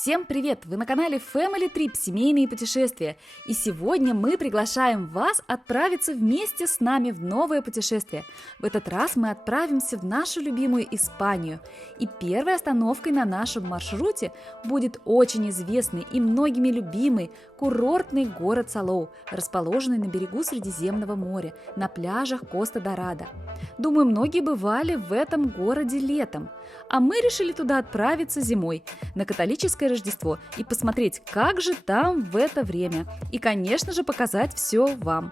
Всем привет! Вы на канале Family Trip, семейные путешествия. И сегодня мы приглашаем вас отправиться вместе с нами в новое путешествие. В этот раз мы отправимся в нашу любимую Испанию. И первой остановкой на нашем маршруте будет очень известный и многими любимый курортный город Салоу, расположенный на берегу Средиземного моря, на пляжах Коста-Дорадо. Думаю, многие бывали в этом городе летом. А мы решили туда отправиться зимой, на католическое Рождество, и посмотреть, как же там в это время. И, конечно же, показать все вам.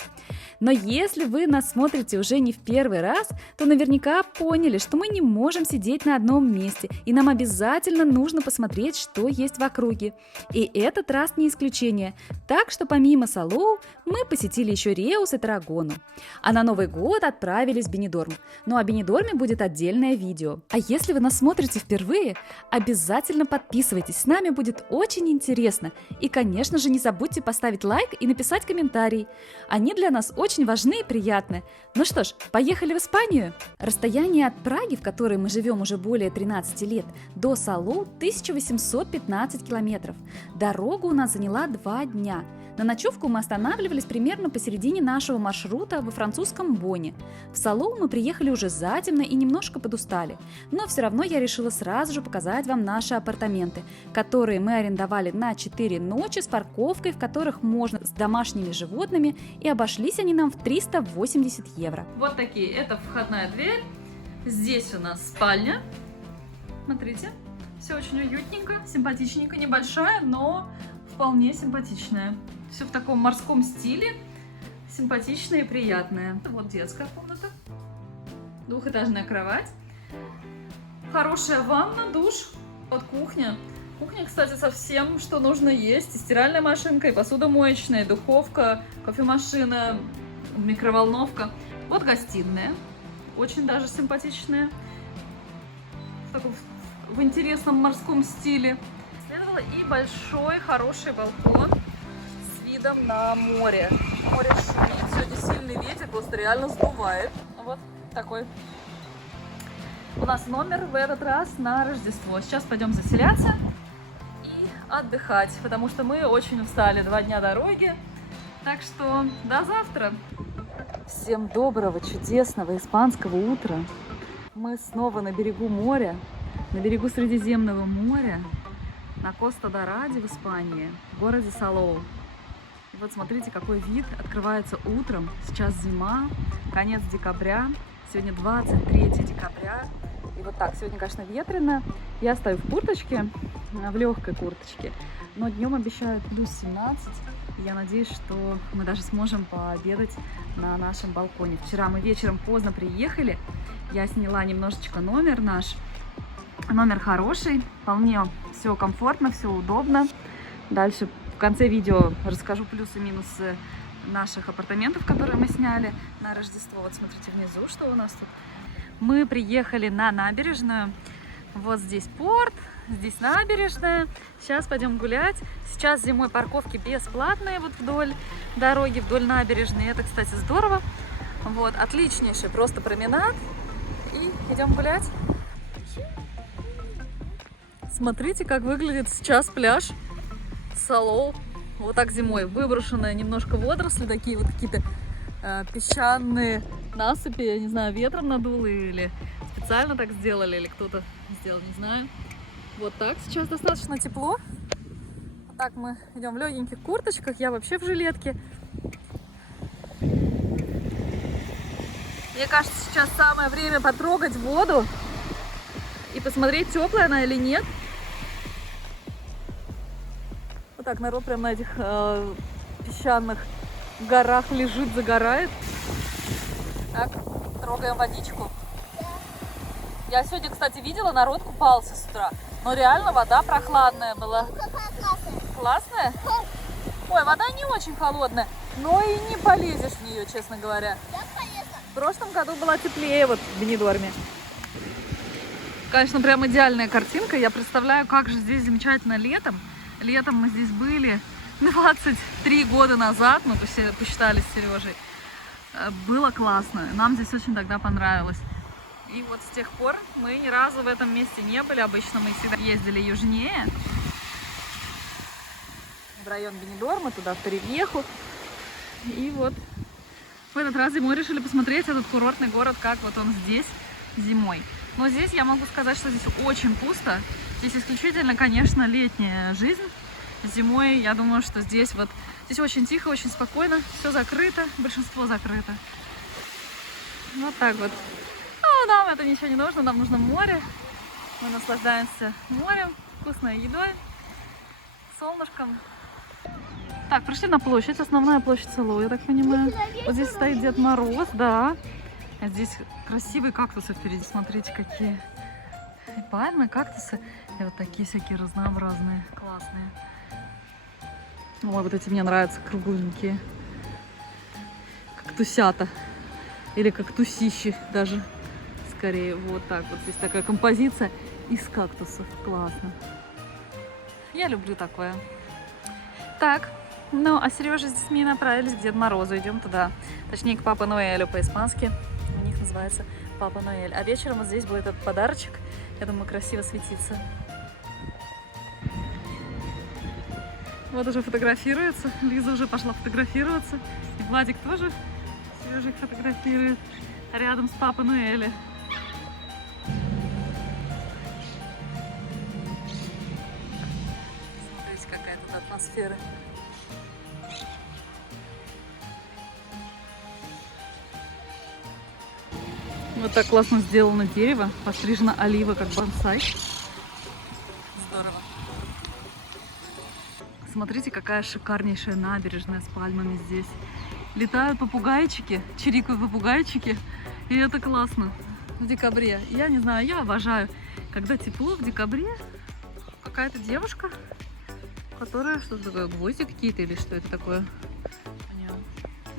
Но если вы нас смотрите уже не в первый раз, то наверняка поняли, что мы не можем сидеть на одном месте, и нам обязательно нужно посмотреть, что есть в округе. И этот раз не исключение. Так что помимо Салоу мы посетили еще Реус и Таррагону. А на Новый год отправились в Бенидорм. Ну а о Бенидорме будет отдельное видео. А если вы нас смотрите впервые, обязательно подписывайтесь, с нами будет очень интересно. И, конечно же, не забудьте поставить лайк и написать комментарий. Они для нас очень важны и приятны. Ну что ж, поехали в Испанию? Расстояние от Праги, в которой мы живем уже более 13 лет, до Салоу 1815 километров. Дорога у нас заняла 2 дня. На ночевку мы останавливались примерно посередине нашего маршрута во французском Боне. В Салоу мы приехали уже затемно и немножко подустали, но все равно я решила сразу же показать вам наши апартаменты, которые мы арендовали на 4 ночи с парковкой, в которых можно с домашними животными, и обошлись они нам в 380 евро. Вот такие, это входная дверь, здесь у нас спальня, смотрите, все очень уютненько, симпатичненько, небольшая, но вполне симпатичная. Все в таком морском стиле, симпатичное и приятное. Вот детская комната, двухэтажная кровать, хорошая ванна, душ, вот кухня. Кухня, кстати, со всем, что нужно есть. И стиральная машинка, и посудомоечная, и духовка, кофемашина, микроволновка. Вот гостиная, очень даже симпатичная, в интересном морском стиле. Следовало и большой хороший балкон с видом на море. Море шумит, сегодня сильный ветер, просто реально сдувает. Вот такой у нас номер в этот раз на Рождество. Сейчас пойдем заселяться и отдыхать, потому что мы очень устали, 2 дня дороги. Так что до завтра. Всем доброго, чудесного испанского утра. Мы снова на берегу моря, на берегу Средиземного моря, на Коста-Дораде в Испании, в городе Салоу. И вот смотрите, какой вид открывается утром. Сейчас зима, конец декабря, сегодня 23 декабря. И вот так, сегодня, конечно, ветрено. Я стою в курточке, в легкой курточке, но днем обещают плюс 17. И я надеюсь, что мы даже сможем пообедать на нашем балконе. Вчера мы вечером поздно приехали, я сняла немножечко номер наш. Номер хороший, вполне все комфортно, все удобно. Дальше в конце видео расскажу плюсы и минусы наших апартаментов, которые мы сняли на Рождество. Вот смотрите внизу, что у нас тут. Мы приехали на набережную. Вот здесь порт, здесь набережная. Сейчас пойдем гулять. Сейчас зимой парковки бесплатные вот вдоль дороги, вдоль набережной. Это, кстати, здорово. Вот, отличнейший просто променад. И идем гулять. Смотрите, как выглядит сейчас пляж Салоу. Вот так зимой. Выброшенные немножко водоросли, такие вот какие-то песчаные насыпи. Я не знаю, ветром надуло или специально так сделали, или кто-то сделал, не знаю. Вот так сейчас достаточно тепло. Вот так мы идем в легеньких курточках. Я вообще в жилетке. Мне кажется, сейчас самое время потрогать воду и посмотреть, теплая она или нет. Вот так народ прям на этих песчаных горах лежит, загорает. Так, трогаем водичку. Я сегодня, кстати, видела, народ купался с утра. Но реально вода прохладная была. Классная? Ой, вода не очень холодная, но и не полезешь в нее, честно говоря. В прошлом году была теплее вот в Бенидорме. Конечно, прям идеальная картинка. Я представляю, как же здесь замечательно летом. Летом мы здесь были 23 года назад, мы посчитали с Сережей. Было классно. Нам здесь очень тогда понравилось. И вот с тех пор мы ни разу в этом месте не были. Обычно мы всегда ездили южнее. в район Бенидорма, туда, в Торревьеху. И вот в этот раз зимой решили посмотреть этот курортный город, как вот он здесь зимой. Но здесь я могу сказать, что здесь очень пусто. Здесь исключительно, конечно, летняя жизнь. Зимой, я думаю, что здесь очень тихо, очень спокойно. Все закрыто, большинство закрыто. Вот так вот. Ну, нам это ничего не нужно, нам нужно море. Мы наслаждаемся морем, вкусной едой, солнышком. Так, пришли на площадь, основная площадь Сало, я так понимаю. Вот здесь стоит Дед Мороз, да. А здесь красивые кактусы впереди, смотрите, какие. И пальмы, и кактусы, и вот такие всякие разнообразные, классные. Ой, вот эти мне нравятся, кругленькие. Кактусята. Или кактусищи даже. Скорее, вот так вот. Здесь такая композиция из кактусов. Классно. Я люблю такое. Так, ну, а Сережа с детьми направились к Деду Морозу. Идем туда. Точнее, к Папе Ноэлю по-испански. У них называется Папа Ноэль. А вечером вот здесь будет этот подарочек. Я думаю, красиво светится. Вот уже фотографируется. Лиза уже пошла фотографироваться. И Владик тоже. Сережа их фотографирует рядом с Папой Ноэлем. Смотрите, какая тут атмосфера. Вот так классно сделано дерево. Пострижена олива, как бонсай. Здорово. Смотрите, какая шикарнейшая набережная с пальмами здесь. Летают попугайчики, чирикают попугайчики. И это классно. В декабре. Я не знаю, я обожаю, когда тепло в декабре. Какая-то девушка, которая, что-то такое, гвозди какие-то или что это такое.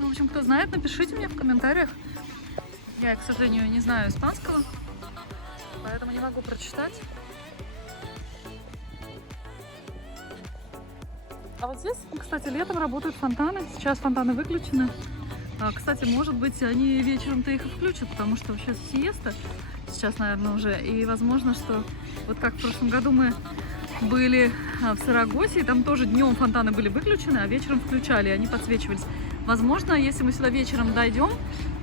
Ну, в общем, кто знает, напишите мне в комментариях. Я, к сожалению, не знаю испанского, поэтому не могу прочитать. А вот здесь, кстати, летом работают фонтаны. Сейчас фонтаны выключены. Кстати, может быть, они вечером-то их и включат, потому что сейчас сиеста. Сейчас, наверное, уже. И возможно, что вот как в прошлом году мы были в Сарагосе, и там тоже днем фонтаны были выключены, а вечером включали, и они подсвечивались. Возможно, если мы сюда вечером дойдем,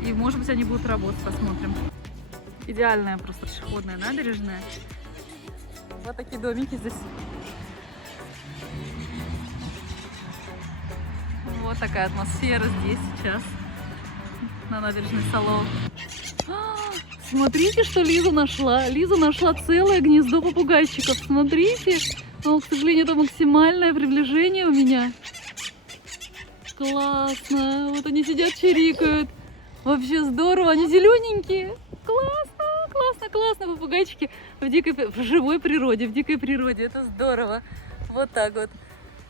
и, может быть, они будут работать, посмотрим. Идеальная просто пешеходная набережная. Вот такие домики здесь. Вот такая атмосфера здесь сейчас, на набережной Сало. Смотрите, что Лиза нашла. Лиза нашла целое гнездо попугайчиков. Смотрите. Но, к сожалению, это максимальное приближение у меня. Классно. Вот они сидят, чирикают. Вообще здорово. Они зелененькие. Классно, классно, классно. Попугайчики в живой природе, в дикой природе. Это здорово. Вот так вот.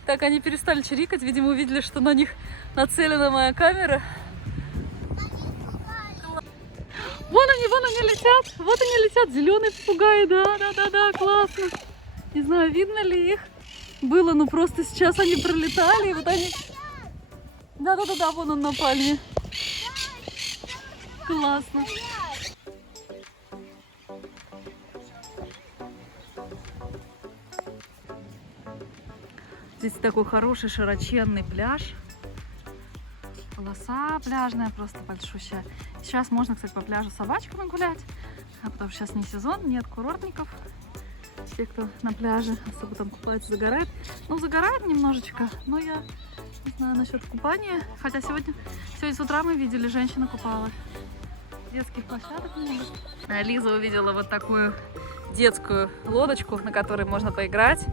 Так, они перестали чирикать. Видимо, увидели, что на них нацелена моя камера. Вон они летят. Вот они летят. Зеленые попугаи. Да, классно. Не знаю, видно ли их. Было, но просто сейчас они пролетали. И вот они... Да, вон он на пальме. Классно. Здесь такой хороший широченный пляж. Полоса пляжная, просто большущая. Сейчас можно, кстати, по пляжу с собачками гулять, потому что сейчас не сезон, нет курортников. Те, кто на пляже особо там купается, загорает. Ну, загорает немножечко, но я не знаю насчет купания. Хотя сегодня с утра мы видели, женщина купалась. Детских площадок много. Лиза увидела вот такую детскую лодочку, на которой можно поиграть.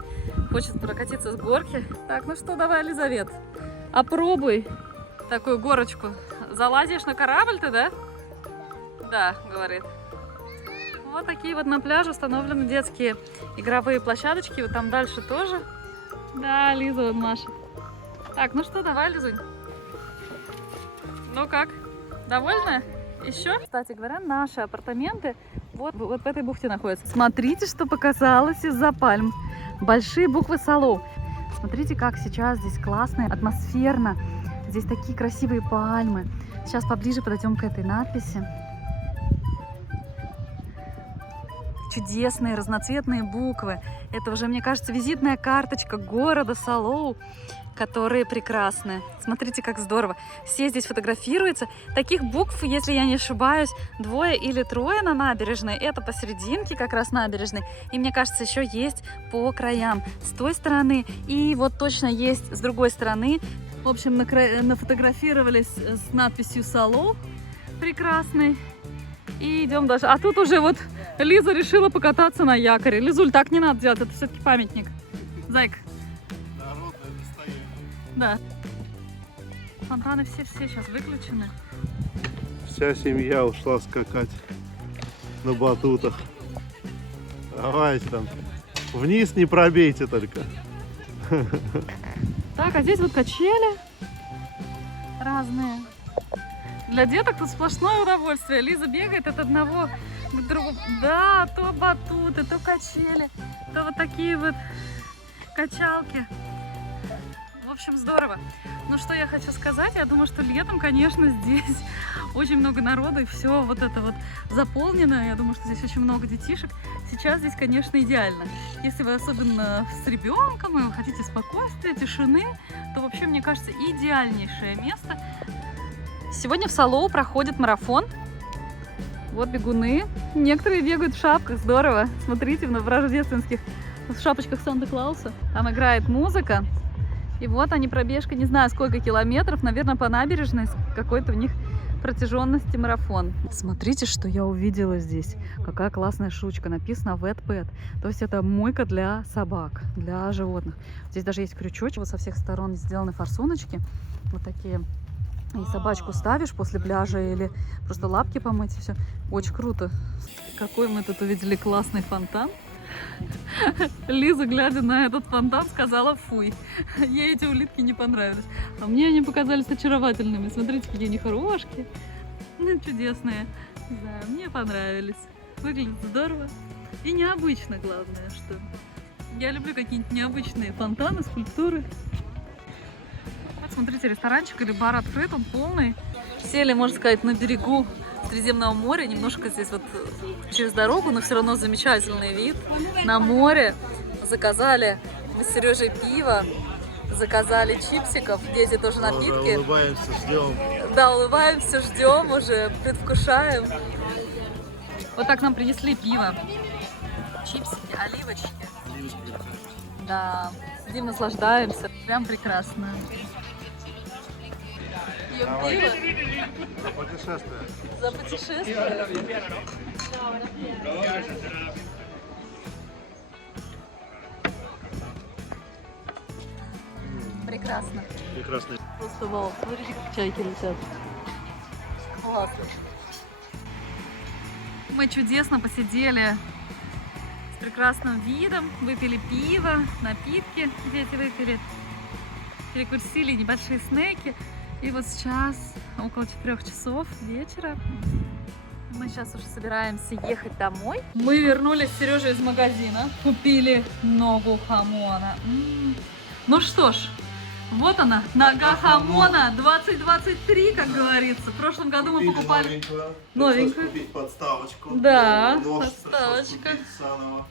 Хочет прокатиться с горки. Так, ну что, давай, Елизавет, опробуй такую горочку. Залазишь на корабль ты, да? Да, говорит. Вот такие вот на пляже установлены детские игровые площадочки. Вот там дальше тоже. Да, Лиза вот машет. Так, ну что, давай, Лизунь. Ну как, довольна? Еще? Кстати говоря, наши апартаменты вот в этой бухте находятся. Смотрите, что показалось из-за пальм. Большие буквы Сало. Смотрите, как сейчас здесь классно, атмосферно. Здесь такие красивые пальмы. Сейчас поближе подойдем к этой надписи. чудесные разноцветные буквы. Это уже, мне кажется, визитная карточка города Салоу, которые прекрасны. Смотрите, как здорово. Все здесь фотографируются. Таких букв, если я не ошибаюсь, 2 или 3 на набережной. Это посерединке как раз набережной. И мне кажется, еще есть по краям. С той стороны. И вот точно есть с другой стороны. В общем, нафотографировались с надписью «Салоу» прекрасной. И идем дальше. А тут уже вот Лиза решила покататься на якоре. Лизуль, так не надо делать, это все-таки памятник. Зайка. Да. Фонтаны все сейчас выключены. Вся семья ушла скакать на батутах. Давайте там. Вниз не пробейте только. Так, а здесь вот качели разные. Для деток тут сплошное удовольствие. Лиза бегает от одного к другому. Да, то батуты, то качели, то вот такие вот качалки. В общем, здорово. Ну, что я хочу сказать, я думаю, что летом, конечно, здесь очень много народу, и все вот это вот заполнено. Я думаю, что здесь очень много детишек. Сейчас здесь, конечно, идеально. Если вы особенно с ребенком, и вы хотите спокойствия, тишины, то вообще, мне кажется, идеальнейшее место. Сегодня в Салоу проходит марафон. Вот бегуны. Некоторые бегают в шапках, здорово. Смотрите, в рождественских шапочках Санта-Клауса. Там играет музыка. И вот они, пробежка, не знаю сколько километров, наверное, по набережной, какой-то у них протяженности марафон. Смотрите, что я увидела здесь. Какая классная штучка. Написано Wet Pet. То есть это мойка для собак, для животных. Здесь даже есть крючочек. Вот со всех сторон сделаны форсуночки. Вот такие. И собачку ставишь после пляжа или просто лапки помыть, и все. Очень круто. Какой мы тут увидели классный фонтан. Лиза, глядя на этот фонтан, сказала фуй. Ей эти улитки не понравились. А мне они показались очаровательными. Смотрите, какие они хорошие. Ну, чудесные. Да, мне понравились. Выглядит здорово. И необычно, главное, что. Я люблю какие-нибудь необычные фонтаны, скульптуры. Вот, смотрите, ресторанчик или бар открыт, он полный. Сели, можно сказать, на берегу Средиземного моря, немножко здесь вот через дорогу, но все равно замечательный вид на море. Заказали мы с Сережей пиво, заказали чипсиков, дети тоже напитки. Улыбаемся, ждем. Да, улыбаемся, ждем уже, предвкушаем. Вот так нам принесли пиво, чипсики, оливочки. Да, сидим, наслаждаемся, прям прекрасно. Пьем пиво. За путешествие. За путешествие. Прекрасно. Прекрасно. Просто вау. Смотрите, как чайки летят. Классно. Мы чудесно посидели с прекрасным видом, выпили пиво, напитки дети выпили, перекусили небольшие снеки. И вот сейчас около 4 часов вечера. Мы сейчас уже собираемся ехать домой. Мы вернулись с Сережей из магазина, купили ногу хамона. Ну что ж, вот она, нога хамона 2023, как говорится. В прошлом году мы покупали новенькую. Купить подставочку. Да, нож подставочка. Заново.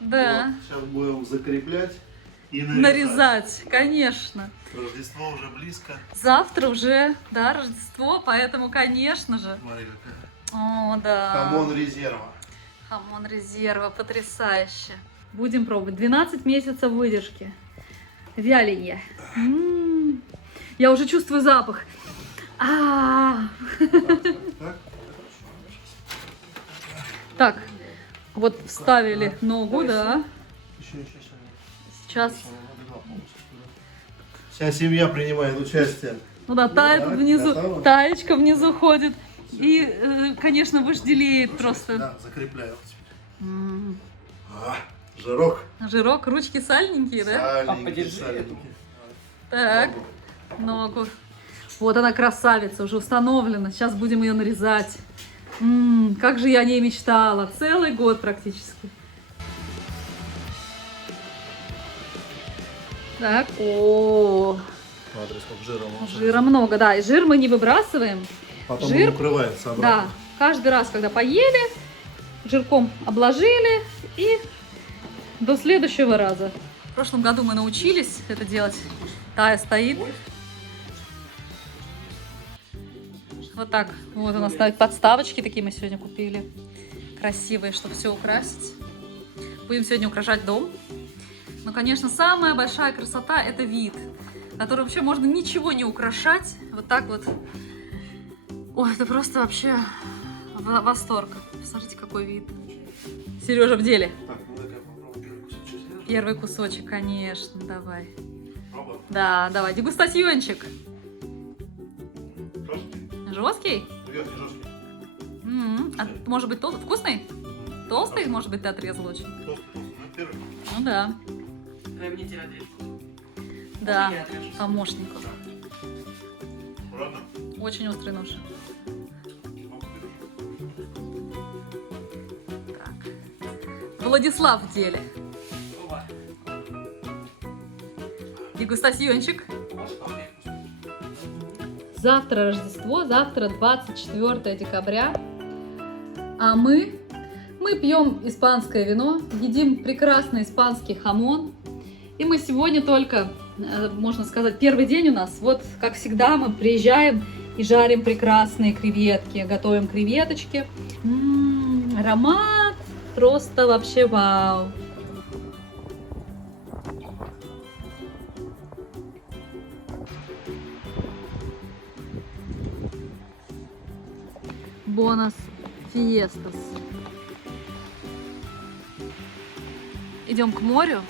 Да. Вот, сейчас будем закреплять и Нарезать, конечно. Рождество уже близко. Завтра уже, да, Рождество, поэтому, конечно же. Смотри, какая. О, да. Хамон резерва. Хамон резерва, потрясающе. Будем пробовать. 12 месяцев выдержки. Вяленье. Я уже чувствую запах. Так, вот вставили ногу, да. Сейчас. Вся семья принимает участие. Ну да, Тая тут внизу, готово? Таечка внизу ходит. И, конечно, вожделеет просто. Да, закрепляю. Жирок. Жирок, ручки сальненькие, да? Сальненькие. Так, ногу. Вот она красавица, уже установлена. Сейчас будем ее нарезать. Как же я о ней мечтала. Целый год практически. Так, о, Смотри, сколько жира можно. жира много, да. И жир мы не выбрасываем. Потом жир, он укрывается обратно. да, каждый раз, когда поели, жирком обложили и до следующего раза. В прошлом году мы научились это делать. Тая стоит. Вот так. Вот у нас подставочки такие мы сегодня купили. Красивые, чтобы все украсить. Будем сегодня украшать дом. Но, конечно, самая большая красота — это вид, который вообще можно ничего не украшать. Вот так вот. Ой, это просто вообще восторг. Посмотрите, какой вид. Сережа в деле. Так, ну дай-ка я попробую первый кусочек. Первый кусочек, конечно, давай. Пробуй. Да, давай, дегустациончик. Жесткий? Жесткий? Верхний жесткий. А может быть толстый? Вкусный? Толстый, может быть, ты отрезал очень? Толстый. Ну, первый. Ну да. Мне терять. Да, Я отрежу. помощнику. Ладно. Очень острый нож. Так. Владислав в деле. Оба. Дегустациончик. Может, вполне. Завтра Рождество, завтра 24 декабря. А мы пьем испанское вино, едим прекрасный испанский хамон. И мы сегодня только, можно сказать, первый день у нас. Вот, как всегда, мы приезжаем и жарим прекрасные креветки, готовим креветочки. Аромат просто вообще вау. Бонус фиестас. Идем к морю.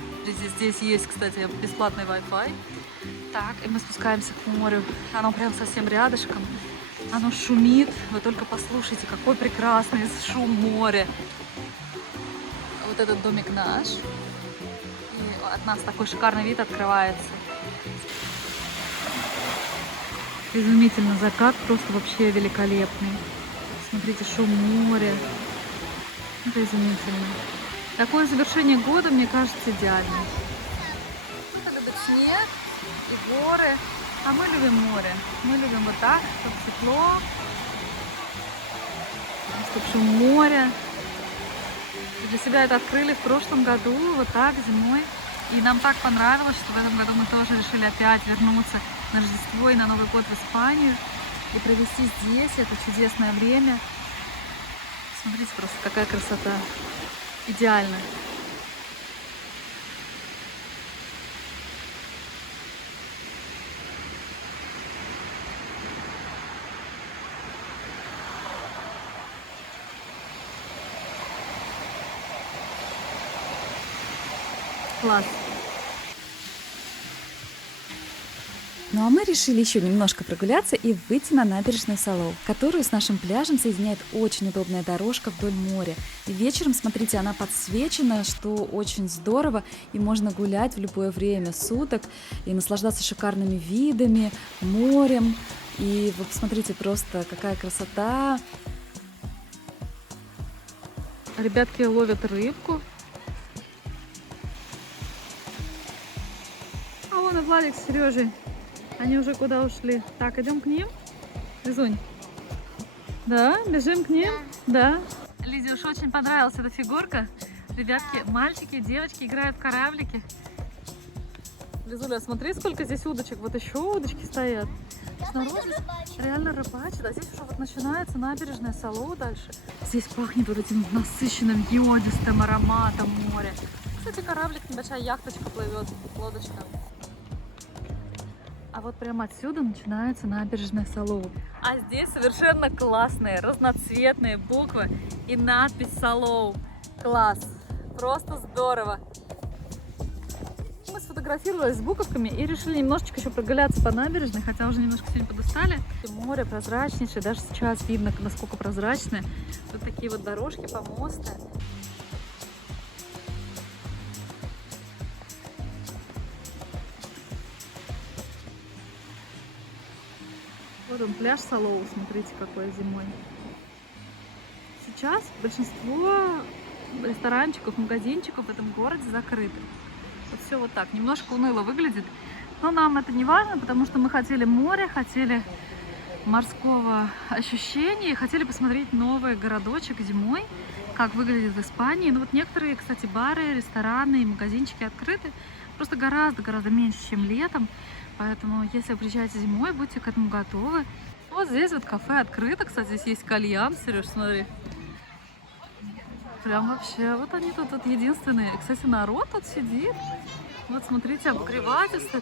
Здесь есть, кстати, бесплатный Wi-Fi. Так, и мы спускаемся к морю. Оно прям совсем рядышком. Оно шумит. Вы только послушайте, какой прекрасный шум моря. Вот этот домик наш. И от нас такой шикарный вид открывается. Изумительно, закат просто вообще великолепный. Смотрите, шум моря. Это изумительно. Такое завершение года, мне кажется, идеальным. Кто-то любит снег и горы, а мы любим море. Мы любим вот так, чтобы тепло, чтобы шум моря. И для себя это открыли в прошлом году, вот так, зимой. И нам так понравилось, что в этом году мы тоже решили опять вернуться на Рождество и на Новый год в Испанию и провести здесь это чудесное время. Смотрите просто, какая красота. Идеально. Класс. Ну а мы решили еще немножко прогуляться и выйти на набережную Салоу, которую с нашим пляжем соединяет очень удобная дорожка вдоль моря. И вечером, смотрите, она подсвечена, что очень здорово, и можно гулять в любое время суток и наслаждаться шикарными видами, морем. И вы посмотрите просто, какая красота. Ребятки ловят рыбку. А вон и Владик с Сережей. Они уже куда ушли? Так, идем к ним. Лизунь. Да, бежим к ним? Да. Лизе уж очень понравилась эта фигурка. Ребятки, мальчики и девочки играют в кораблики. Лизуля, смотри, сколько здесь удочек. Вот еще удочки стоят. Снаружи реально рыбачат. А здесь уже вот начинается набережная Салоу дальше. Здесь пахнет вот этим насыщенным йодистым ароматом моря. Кстати, кораблик, небольшая яхточка плывет, лодочка. А вот прямо отсюда начинается набережная Салоу. А здесь совершенно классные, разноцветные буквы и надпись Салоу. Класс! Просто здорово! Мы сфотографировались с буковками и решили немножечко еще прогуляться по набережной, хотя уже немножко сегодня подустали. Море прозрачнейшее, даже сейчас видно, насколько прозрачное. Тут такие вот дорожки, помосты. Вот он, пляж Салоу, смотрите, какой зимой. Сейчас большинство ресторанчиков, магазинчиков в этом городе закрыты. Вот все вот так, немножко уныло выглядит. Но нам это не важно, потому что мы хотели море, хотели морского ощущения, хотели посмотреть новый городочек зимой. как выглядит в Испании. Ну вот некоторые, кстати, бары, рестораны и магазинчики открыты, просто гораздо меньше, чем летом. Поэтому, если вы приезжаете зимой, будьте к этому готовы. Вот здесь вот кафе открыто, кстати, здесь есть кальян, Сереж, смотри. Прям вообще, вот они тут вот единственные. Кстати, народ тут сидит. Вот смотрите, обогревательство.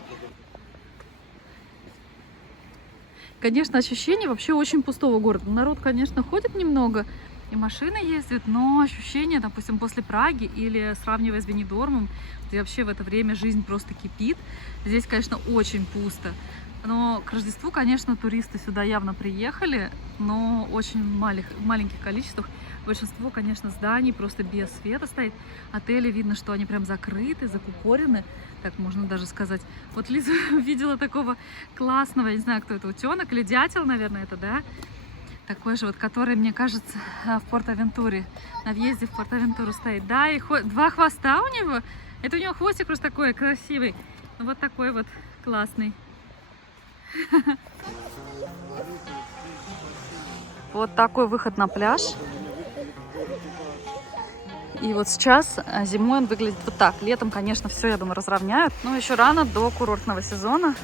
Конечно, ощущение вообще очень пустого города. Народ, конечно, ходит немного, и машины ездят, но ощущение, допустим, после Праги или сравнивая с Бенидормом, где вообще в это время жизнь просто кипит, здесь, конечно, очень пусто. Но к Рождеству, конечно, туристы сюда явно приехали, но очень в маленьких количествах. Большинство, конечно, зданий просто без света стоит. Отели видно, что они прям закрыты, закупорены, так можно даже сказать. Вот Лиза видела такого классного, я не знаю, кто это, утенок или дятел, наверное, это, да? Такой же вот, который, мне кажется, в Порт-Авентуре, на въезде в Порт-Авентуру стоит. Да, и два хвоста у него. Это у него хвостик просто такой красивый. Вот такой вот классный. Вот такой выход на пляж. И вот сейчас зимой он выглядит вот так. Летом, конечно, все, я думаю, разровняют. Но еще рано до курортного сезона.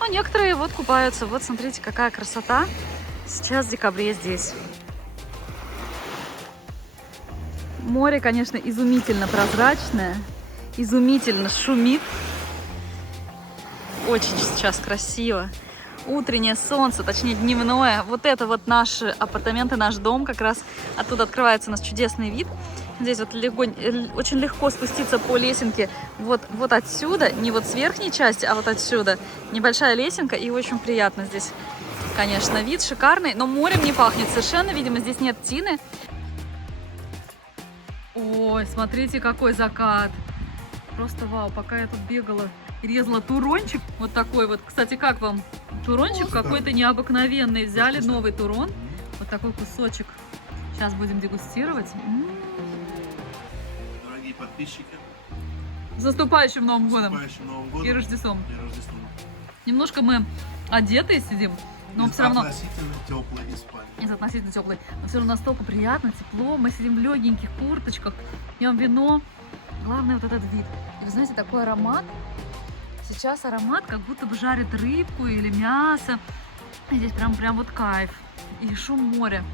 Но некоторые вот купаются. Вот смотрите, какая красота. Сейчас в декабре здесь. Море, конечно, изумительно прозрачное. Изумительно шумит. Очень сейчас красиво. Утреннее солнце, точнее дневное. Вот это вот наши апартаменты, наш дом. Как раз оттуда открывается у нас чудесный вид. Здесь вот очень легко спуститься по лесенке вот отсюда. Не вот с верхней части, а вот отсюда. Небольшая лесенка, и очень приятно здесь. Конечно, вид шикарный, но морем не пахнет совершенно. Видимо, здесь нет тины. Ой, смотрите, какой закат. Просто вау, пока я тут бегала и резала турончик. Вот такой вот. Кстати, как вам? Турончик какой-то необыкновенный. Взяли новый турон. Вот такой кусочек. Сейчас будем дегустировать. Дорогие подписчики. С наступающим Новым годом. Наступающим Новым годом. И Рождеством. И Рождеством. Немножко мы одетые сидим, но все равно... Относительно теплой Испании. Из относительно теплой. Но все равно настолько приятно, тепло. Мы сидим в легеньких курточках, пьем вино. Главное вот этот вид. И вы знаете, такой аромат. Сейчас аромат, как будто бы жарят рыбку или мясо. И здесь прям вот кайф. И шум моря.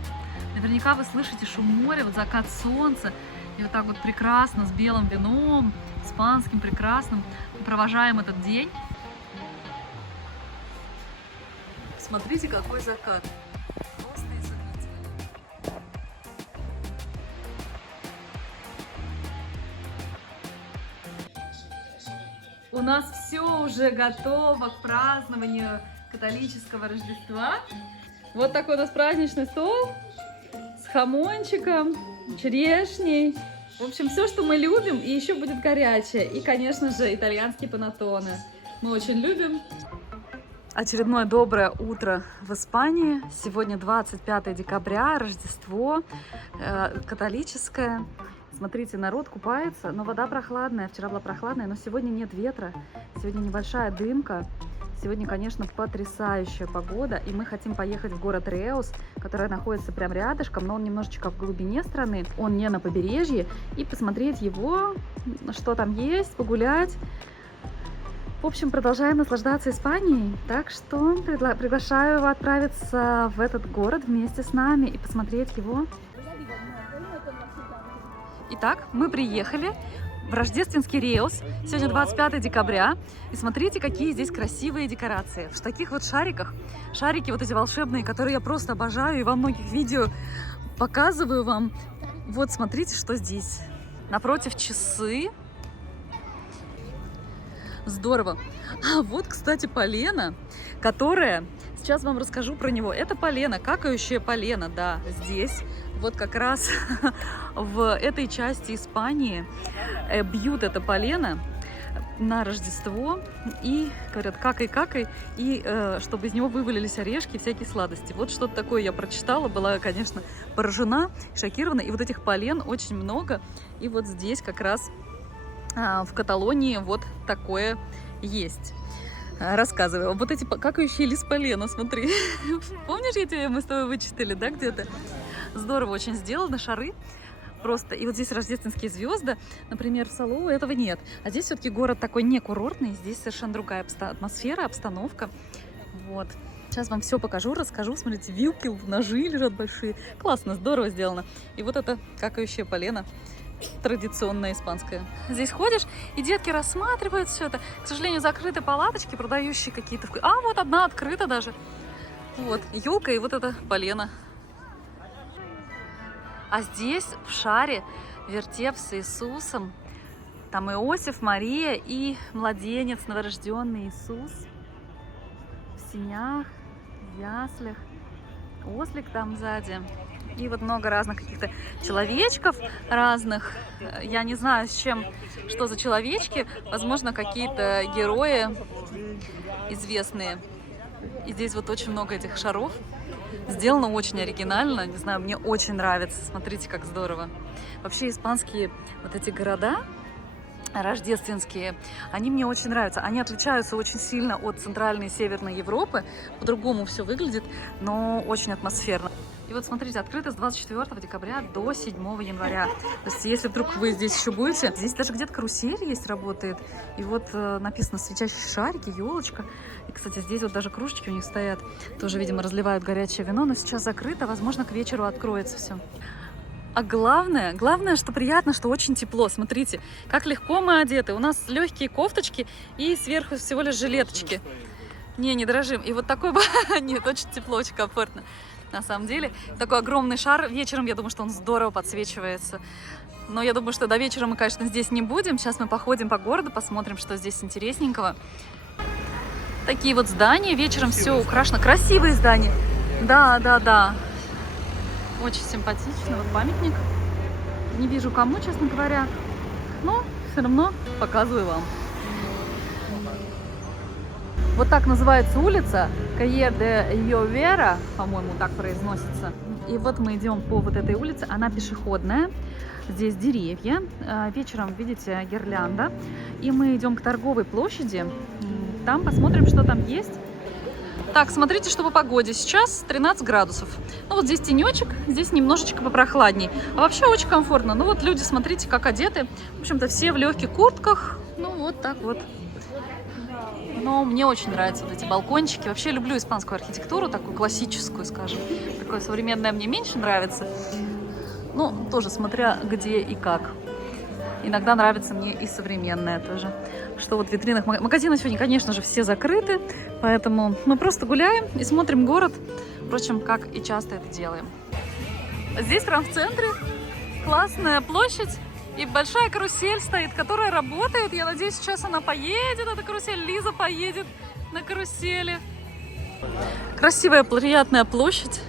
Наверняка вы слышите шум моря, вот закат солнца. И вот так вот прекрасно, с белым вином, испанским прекрасным. Мы провожаем этот день. Смотрите, какой закат. Просто изумительно. У нас все уже готово к празднованию католического Рождества. Вот такой у нас праздничный стол с хамончиком, черешней. В общем, все, что мы любим, и еще будет горячее. И, конечно же, итальянские панеттоне. Мы очень любим. Очередное доброе утро в Испании. Сегодня 25 декабря, Рождество, католическое. Смотрите, народ купается, но вода прохладная. Вчера была прохладная, но сегодня нет ветра. Сегодня небольшая дымка. Сегодня, конечно, потрясающая погода. И мы хотим поехать в город Реус, который находится прям рядышком, но он немножечко в глубине страны. Он не на побережье. И посмотреть его, что там есть, погулять. В общем, продолжаем наслаждаться Испанией, так что приглашаю его отправиться в этот город вместе с нами и посмотреть его. Итак, мы приехали в рождественский Реус. Сегодня 25 декабря. И смотрите, какие здесь красивые декорации. В таких вот шариках. Шарики вот эти волшебные, которые я просто обожаю и во многих видео показываю вам. Вот смотрите, что здесь. Напротив часы. Здорово. А вот, кстати, полено, которое... Сейчас вам расскажу про него. Это полено, какающее полено, да, здесь. Вот как раз в этой части Испании бьют это полено на Рождество и говорят какай, и чтобы из него вывалились орешки и всякие сладости. Вот что-то такое я прочитала, была, конечно, поражена, шокирована. И вот этих полен очень много. И вот здесь как раз в Каталонии вот такое есть. Рассказываю. Вот эти какающие лист полена, смотри. Помнишь, мы с тобой вычитали, да, где-то? Здорово очень сделаны шары. просто. И вот здесь рождественские звезды, например, в Салу этого нет. А здесь все-таки город такой не курортный, здесь совершенно другая атмосфера, обстановка. Вот. Сейчас вам все покажу, расскажу. Смотрите, вилки, ножи лежат большие. Классно, здорово сделано. И вот это какающее полено. Традиционное испанское. Здесь ходишь, и детки рассматривают все это. К сожалению, закрыты палаточки, продающие какие-то... А, вот одна открыта даже. Вот, елка и вот это полено. А здесь в шаре вертеп с Иисусом. Там Иосиф, Мария и младенец, новорожденный Иисус. В сенях, в яслях. Ослик там сзади. И вот много разных каких-то человечков разных. Я не знаю, с чем, что за человечки. Возможно, какие-то герои известные. И здесь вот очень много этих шаров. Сделано очень оригинально. Не знаю, мне очень нравится. Смотрите, как здорово. Вообще, испанские вот эти города рождественские, они мне очень нравятся. Они отличаются очень сильно от центральной и северной Европы. По-другому все выглядит, но очень атмосферно. И вот смотрите, открыто с 24 декабря до 7 января. То есть, если вдруг вы здесь еще будете, здесь даже где-то карусель есть, работает. И вот написано светящие шарики, елочка. И, кстати, здесь вот даже кружечки у них стоят. Тоже, видимо, разливают горячее вино, но сейчас закрыто. Возможно, к вечеру откроется все. А главное, что приятно, что очень тепло. Смотрите, как легко мы одеты. У нас легкие кофточки и сверху всего лишь жилеточки. Не дрожим. И вот такой... Нет, очень тепло, очень комфортно. На самом деле, такой огромный шар. Вечером, я думаю, что он здорово подсвечивается. Но я думаю, что до вечера мы, конечно, здесь не будем. Сейчас мы походим по городу, посмотрим, что здесь интересненького. Такие вот здания. Вечером все украшено. Красивые здания. Да. Очень симпатично. Вот памятник. Не вижу кому, честно говоря. Но все равно показываю вам. Вот так называется улица, Кае де Льовера, по-моему, так произносится. И вот мы идем по вот этой улице, она пешеходная, здесь деревья, вечером, видите, гирлянда. И мы идем к торговой площади, там посмотрим, что там есть. Так, смотрите, что по погоде. Сейчас 13 градусов. Ну вот здесь тенечек, здесь немножечко попрохладней. А вообще очень комфортно. Ну вот люди, смотрите, как одеты. В общем-то, все в легких куртках. Ну вот так вот. Но мне очень нравятся вот эти балкончики. Вообще люблю испанскую архитектуру, такую классическую, скажем. Такое современное мне меньше нравится. Ну, тоже смотря где и как. Иногда нравится мне и современное тоже. Что вот в витринах магазины сегодня, конечно же, все закрыты. Поэтому мы просто гуляем и смотрим город. Впрочем, как и часто это делаем. Здесь прям в центре классная площадь. И большая карусель стоит, которая работает. Я надеюсь, сейчас она поедет, эта карусель. Лиза поедет на карусели. Красивая, приятная площадь.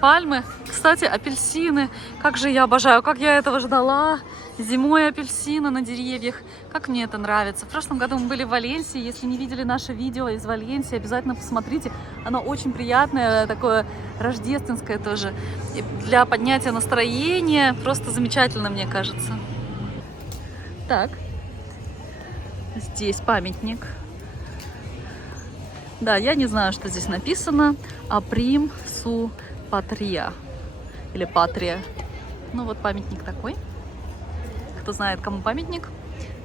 Пальмы. Кстати, апельсины. Как же я обожаю, как я этого ждала. Зимой апельсины на деревьях. Как мне это нравится. В прошлом году мы были в Валенсии. Если не видели наше видео из Валенсии, обязательно посмотрите. Оно очень приятное, такое рождественское тоже. И для поднятия настроения. Просто замечательно, мне кажется. Так. Здесь памятник. Да, я не знаю, что здесь написано. Априм су патрия. Или патрия. Ну вот памятник такой. Кто знает, кому памятник,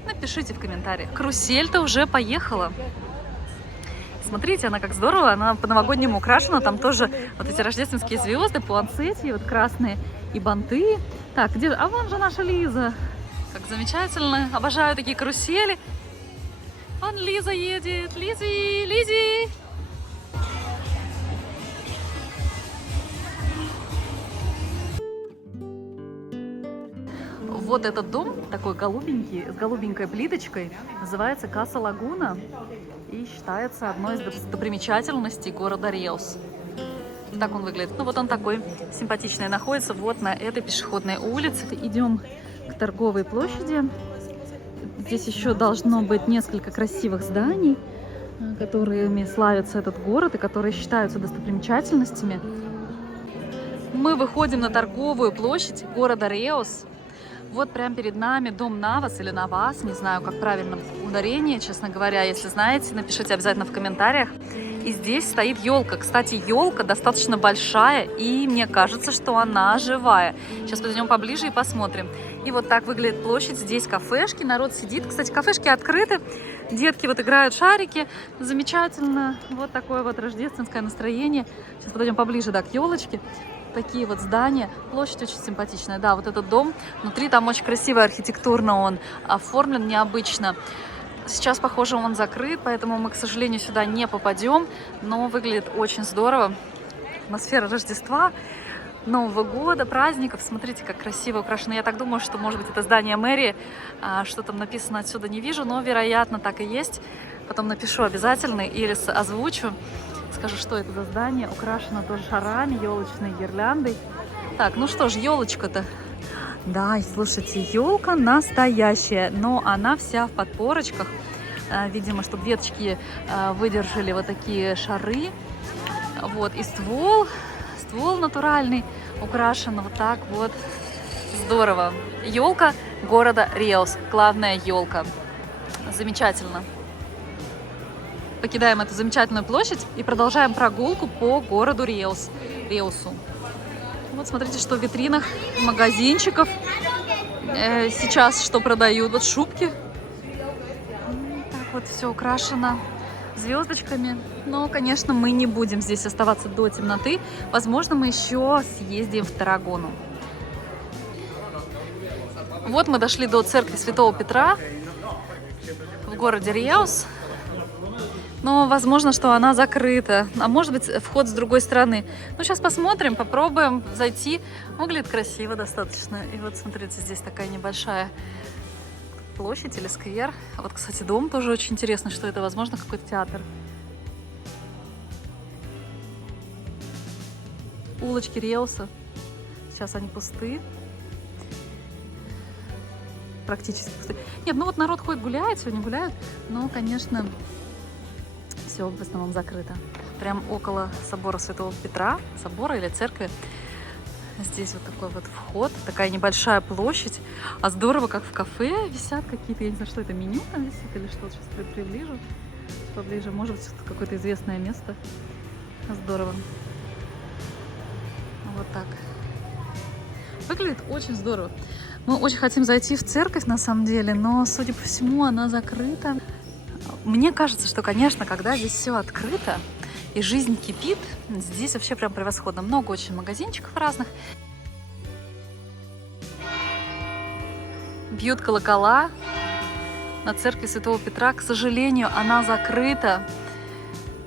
напишите в комментариях. Карусель-то уже поехала. Смотрите, она как здорово, она по-новогоднему украшена. Там тоже вот эти рождественские звезды, пуансетти, вот красные и банты. Так, где... А вон же наша Лиза. Как замечательно. Обожаю такие карусели. Вон Лиза едет. Лизи. Вот этот дом, такой голубенький, с голубенькой плиточкой, называется Каса Лагуна и считается одной из достопримечательностей города Реус. Так он выглядит. Ну вот он такой симпатичный, находится вот на этой пешеходной улице. Идем к торговой площади. Здесь еще должно быть несколько красивых зданий, которыми славится этот город и которые считаются достопримечательностями. Мы выходим на торговую площадь города Реус. Вот прямо перед нами дом Навас или Навас, не знаю, как правильно ударение, честно говоря. Если знаете, напишите обязательно в комментариях. И здесь стоит елка. Кстати, елка достаточно большая, и мне кажется, что она живая. Сейчас подойдем поближе и посмотрим. И вот так выглядит площадь. Здесь кафешки, народ сидит. Кстати, кафешки открыты. Детки вот играют в шарики. Замечательно. Вот такое вот рождественское настроение. Сейчас подойдем поближе, да, к елочке. Такие вот здания. Площадь очень симпатичная. Да, вот этот дом. Внутри там очень красиво архитектурно он оформлен, необычно. Сейчас, похоже, он закрыт, поэтому мы, к сожалению, сюда не попадем. Но выглядит очень здорово. Атмосфера Рождества, Нового года, праздников. Смотрите, как красиво украшено. Я так думаю, что, может быть, это здание мэрии. Что там написано, отсюда не вижу, но, вероятно, так и есть. Потом напишу обязательно или озвучу. Скажу, что это за здание. Украшено тоже шарами, елочной гирляндой. Так, ну что ж, елочка-то. Да, и слушайте, елка настоящая, но она вся в подпорочках. Видимо, чтобы веточки выдержали вот такие шары. Вот, и ствол натуральный, украшен вот так вот. Здорово. Елка города Риос, главная елка. Замечательно. Покидаем эту замечательную площадь и продолжаем прогулку по городу Риосу. Вот смотрите, что в витринах магазинчиков сейчас что продают. Вот шубки. Так вот все украшено звездочками. Но, конечно, мы не будем здесь оставаться до темноты. Возможно, мы еще съездим в Таррагону. Вот мы дошли до церкви Святого Петра в городе Риос. Но возможно, что она закрыта. А может быть, вход с другой стороны. Ну, сейчас посмотрим, попробуем зайти. Выглядит красиво достаточно. И вот, смотрите, здесь такая небольшая площадь или сквер. Вот, кстати, дом тоже очень интересно, что это, возможно, какой-то театр. Улочки Риоса. Сейчас они пусты. Практически пусты. Нет, ну вот народ ходит, гуляет, сегодня гуляют. Но, конечно, все в основном закрыто. Прям около собора Святого Петра, собора или церкви. Здесь вот такой вот вход, такая небольшая площадь. А здорово, как в кафе висят какие-то, я не знаю, что это, меню там висит или что. Сейчас приближу, поближе. Может быть, какое-то известное место. Здорово. Вот так. Выглядит очень здорово. Мы очень хотим зайти в церковь, на самом деле, но, судя по всему, она закрыта. Мне кажется, что, конечно, когда здесь все открыто и жизнь кипит, здесь вообще прям превосходно. Много очень магазинчиков разных. Бьют колокола на церкви Святого Петра. К сожалению, она закрыта.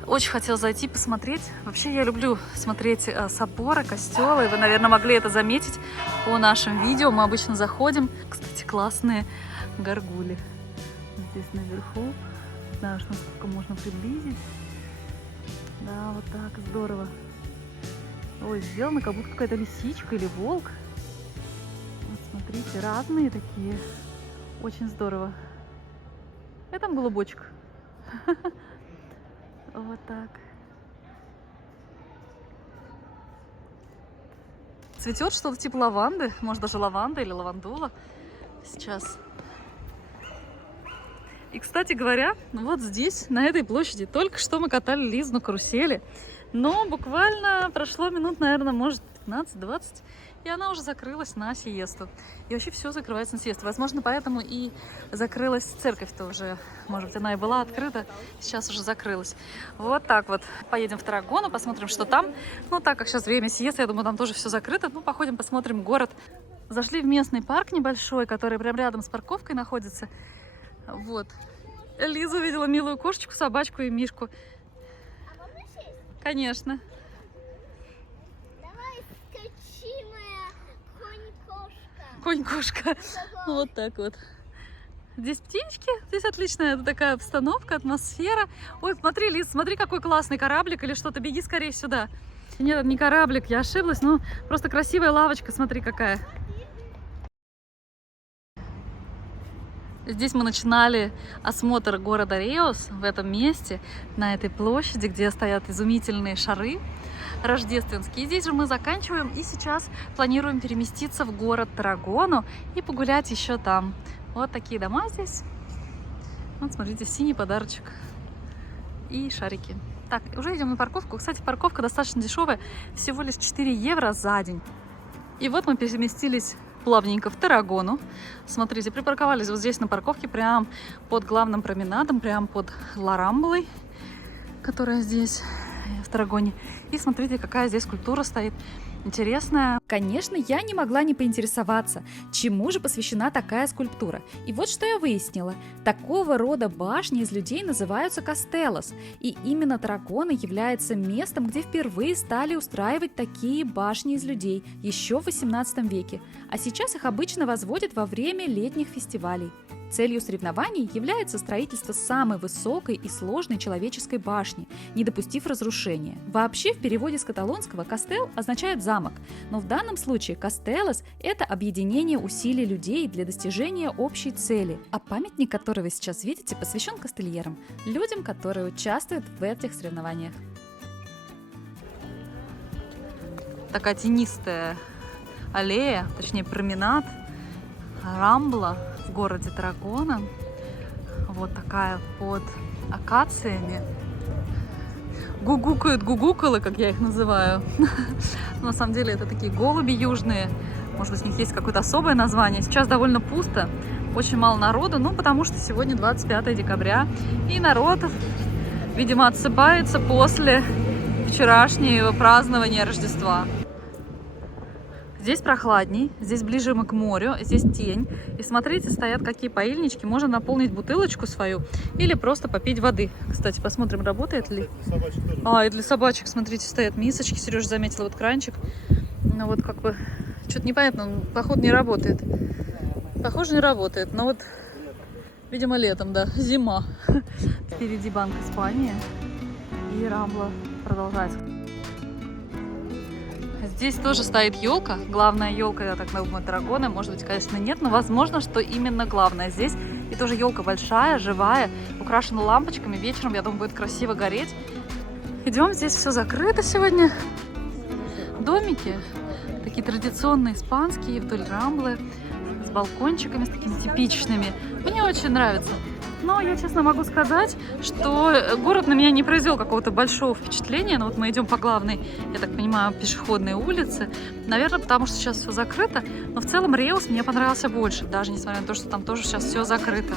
Очень хотела зайти посмотреть. Вообще я люблю смотреть соборы, костелы. Вы, наверное, могли это заметить по нашим видео. Мы обычно заходим. Кстати, классные горгули здесь наверху. Не знаю, насколько можно приблизить. Да, вот так, здорово. Ой, сделано, как будто какая-то лисичка или волк. Вот смотрите, разные такие. Очень здорово. И там голубочек. Вот так. Цветет что-то типа лаванды. Может, даже лаванда или лавандула. Сейчас. И, кстати говоря, вот здесь, на этой площади, только что мы катали Лизу на карусели. Но буквально прошло минут, наверное, может, 15-20. И она уже закрылась на сиесту. И вообще все закрывается на сиесту. Возможно, поэтому и закрылась церковь-то уже. Может быть, она и была открыта, сейчас уже закрылась. Вот так вот. Поедем в Таррагону, посмотрим, что там. Ну, так как сейчас время сиесты, я думаю, там тоже все закрыто. Ну, походим, посмотрим город. Зашли в местный парк небольшой, который прям рядом с парковкой находится. Вот. Лиза увидела милую кошечку, собачку и мишку. А можно сесть? Конечно. Давай скачи, моя конь-кошка. Конь-кошка. Вот так вот. Здесь птички, здесь отличная такая обстановка, атмосфера. Ой, смотри, Лиз, смотри, какой классный кораблик или что-то. Беги скорее сюда. Нет, это не кораблик, я ошиблась. Ну, просто красивая лавочка, смотри, какая. Здесь мы начинали осмотр города Риос, в этом месте, на этой площади, где стоят изумительные шары рождественские. Здесь же мы заканчиваем и сейчас планируем переместиться в город Таррагону и погулять еще там. Вот такие дома здесь. Вот смотрите, синий подарочек и шарики. Так, уже идем на парковку. Кстати, парковка достаточно дешевая, всего лишь 4 евро за день. И вот мы переместились плавненько в Таррагону. Смотрите, припарковались вот здесь на парковке, прям под главным променадом, прям под Ла Рамблой, которая здесь в Таррагоне. И смотрите, какая здесь скульптура стоит. Интересная. Конечно, я не могла не поинтересоваться, чему же посвящена такая скульптура. И вот что я выяснила. Такого рода башни из людей называются кастеллос. И именно Таррагона является местом, где впервые стали устраивать такие башни из людей еще в 18 веке. А сейчас их обычно возводят во время летних фестивалей. Целью соревнований является строительство самой высокой и сложной человеческой башни, не допустив разрушения. Вообще, в переводе с каталонского «кастел» означает «замок», но в данном случае «кастеллос» – это объединение усилий людей для достижения общей цели, а памятник, который вы сейчас видите, посвящен кастельерам, людям, которые участвуют в этих соревнованиях. Такая тенистая аллея, точнее променад, Рамбла в городе Таррагона. Вот такая под акациями. Гугукают гугукалы, как я их называю. На самом деле это такие голуби южные. Может быть, у них есть какое-то особое название. Сейчас довольно пусто, очень мало народу, ну потому что сегодня 25 декабря. И народ, видимо, отсыпается после вчерашнего празднования Рождества. Здесь прохладней, здесь ближе мы к морю, здесь тень. И смотрите, стоят какие поильнички. Можно наполнить бутылочку свою или просто попить воды. Кстати, посмотрим, работает ли. И для собачек, смотрите, стоят мисочки. Сережа заметила, вот кранчик. Ну вот как бы, что-то непонятно, он, походу, не работает. Похоже, не работает, но вот, видимо, летом, да, зима. Впереди Банк Испании. И Рамбла продолжается. Здесь тоже стоит елка. Главная елка, я так думаю, Таррагоны. Может быть, конечно, нет, но возможно, что именно главная здесь. И тоже елка большая, живая, украшена лампочками. Вечером, я думаю, будет красиво гореть. Идем, здесь все закрыто сегодня. Домики такие традиционные, испанские, вдоль Рамблы, с балкончиками, с такими типичными. Мне очень нравится. Но я честно могу сказать, что город на меня не произвел какого-то большого впечатления. Но вот мы идем по главной, я так понимаю, пешеходной улице. Наверное, потому что сейчас все закрыто. Но в целом Реус мне понравился больше, даже несмотря на то, что там тоже сейчас все закрыто.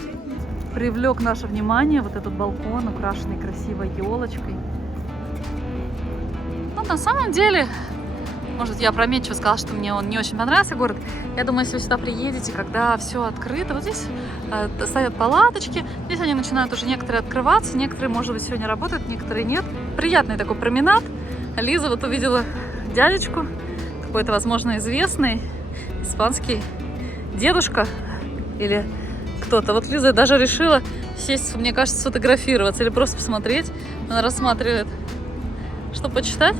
Привлек наше внимание вот этот балкон, украшенный красивой елочкой. Ну, на самом деле, может, я опрометчиво сказала, что мне он не очень понравился, город. Я думаю, если вы сюда приедете, когда все открыто, вот здесь стоят палаточки, здесь они начинают уже некоторые открываться, некоторые, может быть, сегодня работают, некоторые нет. Приятный такой променад. Лиза вот увидела дядечку, какой-то, возможно, известный испанский дедушка или кто-то. Вот Лиза даже решила сесть, мне кажется, сфотографироваться или просто посмотреть. Она рассматривает. Что, почитать?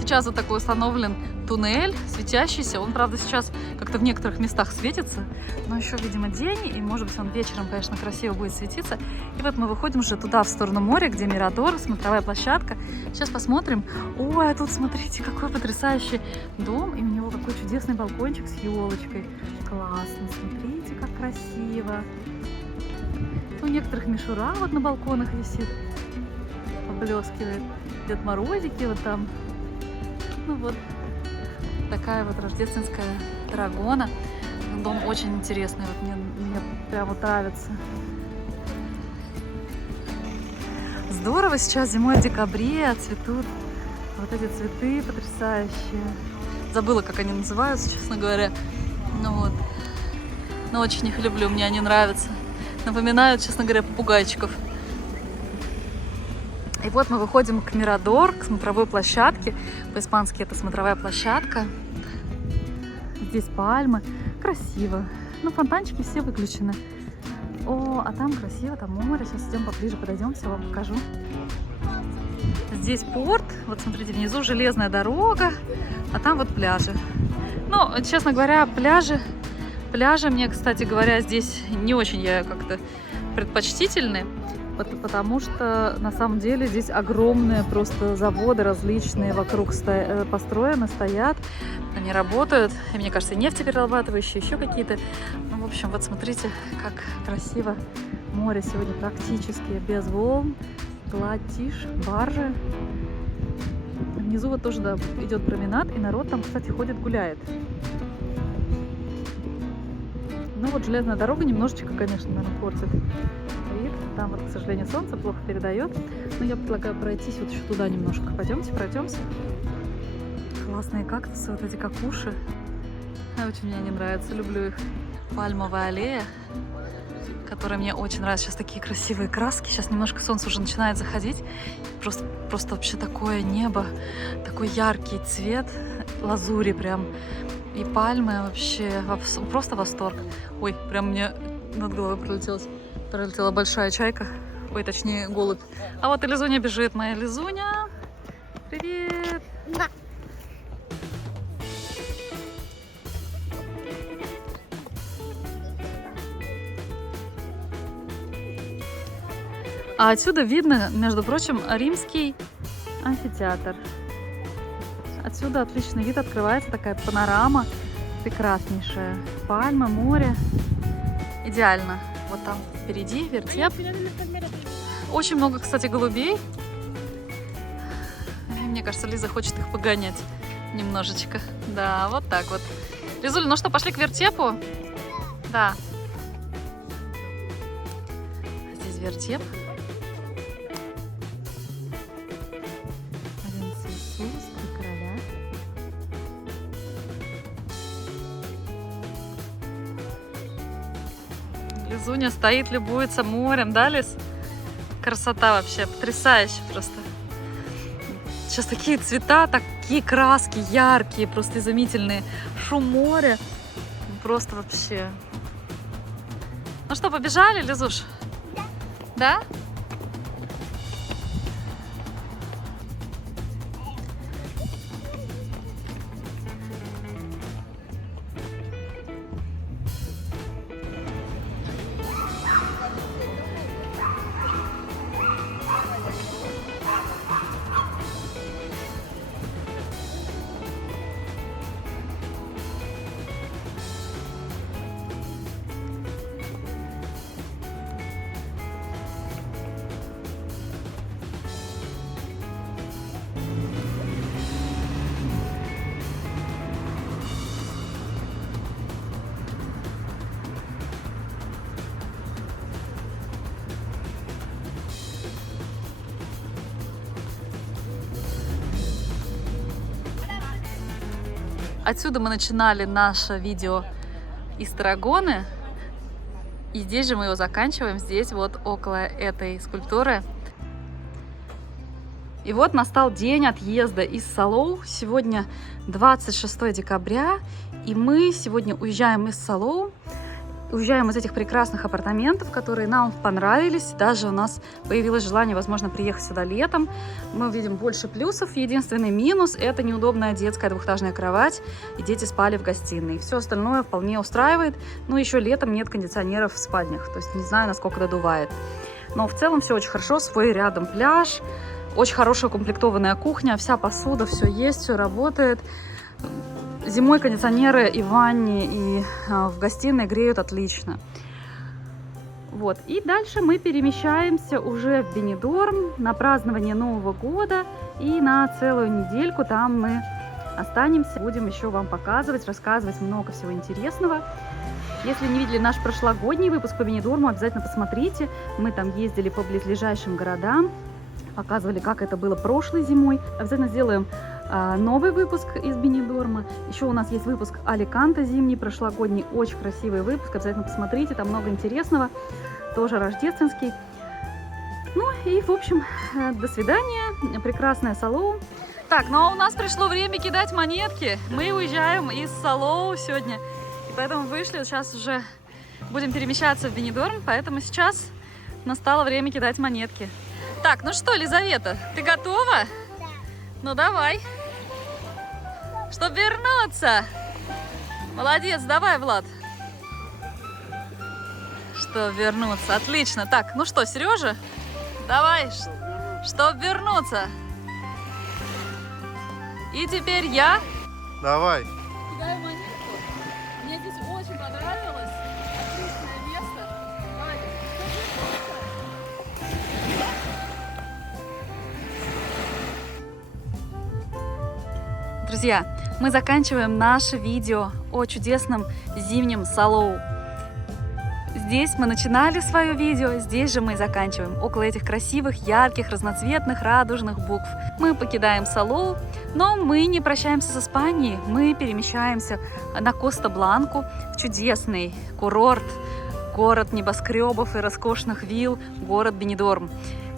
Сейчас вот такой установлен туннель, светящийся. Он, правда, сейчас как-то в некоторых местах светится, но еще, видимо, день, и, может быть, он вечером, конечно, красиво будет светиться. И вот мы выходим уже туда, в сторону моря, где Мирадор, смотровая площадка. Сейчас посмотрим. Ой, а тут, смотрите, какой потрясающий дом, и у него какой чудесный балкончик с елочкой. Классно, смотрите, как красиво. У некоторых мишура вот на балконах висит, поблескивает. Дед Морозики вот там. Ну вот, такая вот рождественская Таррагона. Дом очень интересный, вот мне прям вот нравится. Здорово, сейчас зимой в декабре цветут вот эти цветы потрясающие. Забыла, как они называются, честно говоря. Ну вот, но очень их люблю, мне они нравятся. Напоминают, честно говоря, попугайчиков. И вот мы выходим к Мирадор, к смотровой площадке. По-испански это смотровая площадка. Здесь пальмы. Красиво. Но фонтанчики все выключены. О, а там красиво, там море. Сейчас идем поближе, подойдем, все вам покажу. Здесь порт. Вот смотрите, внизу железная дорога, а там вот пляжи. Ну, честно говоря, пляжи мне, кстати говоря, здесь не очень как-то предпочтительны. Потому что на самом деле здесь огромные просто заводы различные вокруг построены, стоят, они работают. И, мне кажется, нефтеперерабатывающие, еще какие-то. Ну, в общем, вот смотрите, как красиво. Море сегодня практически без волн. Гладь, тишь, баржи. Внизу вот тоже, да, идет променад, и народ там, кстати, ходит, гуляет. Ну вот железная дорога немножечко, конечно, наверное, портит вид. Там вот, к сожалению, солнце плохо передает. Но я предлагаю пройтись вот еще туда немножко. Пойдемте, пройдемся. Классные кактусы, вот эти какуши. Очень мне они нравятся, люблю их. Пальмовая аллея, которая мне очень нравится. Сейчас такие красивые краски. Сейчас немножко солнце уже начинает заходить. Просто вообще такое небо, такой яркий цвет, лазури прям. И пальмы вообще, просто восторг. Ой, прям мне над головой пролетела большая чайка. Ой, точнее, голубь. А вот и Лизуня бежит. Моя Лизуня. Привет! А отсюда видно, между прочим, римский амфитеатр. Отсюда отличный вид, открывается такая панорама прекраснейшая. Пальмы, море. Идеально. Вот там впереди вертеп. Очень много, кстати, голубей. Мне кажется, Лиза хочет их погонять немножечко. Да, вот так вот. Лизуль, ну что, пошли к вертепу? Да. Здесь вертеп. Лизуня стоит, любуется морем, да, Лиз? Красота вообще, потрясающе просто. Сейчас такие цвета, такие краски яркие, просто изумительные. Шум моря, просто вообще. Ну что, побежали, Лизуш? Да? Отсюда мы начинали наше видео из Таррагоны. И здесь же мы его заканчиваем, здесь вот около этой скульптуры. И вот настал день отъезда из Салоу. Сегодня 26 декабря, и мы сегодня уезжаем из Салоу. Уезжаем из этих прекрасных апартаментов, которые нам понравились. Даже у нас появилось желание, возможно, приехать сюда летом. Мы видим больше плюсов. Единственный минус – это неудобная детская двухэтажная кровать, и дети спали в гостиной. Все остальное вполне устраивает. Но еще летом нет кондиционеров в спальнях. То есть не знаю, насколько додувает. Но в целом все очень хорошо. Свой рядом пляж, очень хорошая укомплектованная кухня, вся посуда, все есть, все работает. Зимой кондиционеры и в ванне, и в гостиной греют отлично. Вот. И дальше мы перемещаемся уже в Бенидорм на празднование Нового года. И на целую недельку там мы останемся. Будем еще вам показывать, рассказывать много всего интересного. Если не видели наш прошлогодний выпуск по Бенидорму, обязательно посмотрите. Мы там ездили по близлежащим городам, показывали, как это было прошлой зимой. Обязательно сделаем новый выпуск из Бенидорма. Еще у нас есть выпуск Аликанте зимний, прошлогодний, очень красивый выпуск. Обязательно посмотрите, там много интересного, тоже рождественский. Ну и, в общем, до свидания, прекрасная Салоу. Так, ну а у нас пришло время кидать монетки. Мы уезжаем из Салоу сегодня, и поэтому вышли, сейчас уже будем перемещаться в Бенидорм, поэтому сейчас настало время кидать монетки. Так, ну что, Лизавета, ты готова? Да. Ну давай. Чтобы вернуться. Молодец, давай, Влад. Чтобы вернуться, отлично. Так, ну что, Сережа, давай, чтобы вернуться. И теперь я. Давай. Кидаю монетку. Мне здесь очень понравилось. Друзья, мы заканчиваем наше видео о чудесном зимнем Салоу. Здесь мы начинали свое видео, здесь же мы и заканчиваем. Около этих красивых, ярких, разноцветных, радужных букв. Мы покидаем Салоу, но мы не прощаемся с Испанией. Мы перемещаемся на Коста-Бланку, в чудесный курорт, город небоскребов и роскошных вилл, город Бенидорм,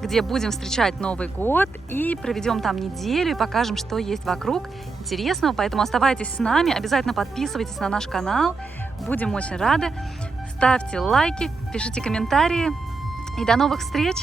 где будем встречать Новый год и проведем там неделю и покажем, что есть вокруг интересного. Поэтому оставайтесь с нами, обязательно подписывайтесь на наш канал, будем очень рады. Ставьте лайки, пишите комментарии и до новых встреч!